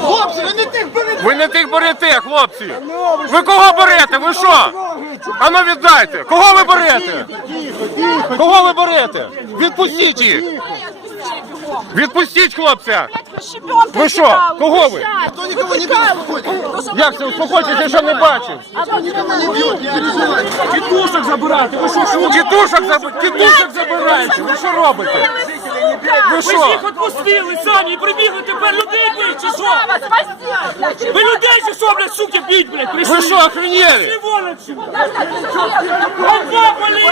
Хлопці, ви не тих берете! Ви не тих берете, хлопці! Ви кого берете? Ви що? Ану віддайте! Кого ви берете? Кого ви берете? Відпустіть їх! Відпустіть хлопця! Ви що? Кого ви? Як це успокойтесь, я ще не бачив! Забирати! Ви що? що? Тітушок заб... Тітушок забираєте! Ви що робите? Ви Ви ж що? їх відпустили самі і прибігли тепер людей бить, чи що? Ви людей чи що, блядь, суки, біть, блядь, прийшли? Ви що, отсюда! Ганьба поліції! Ганьба!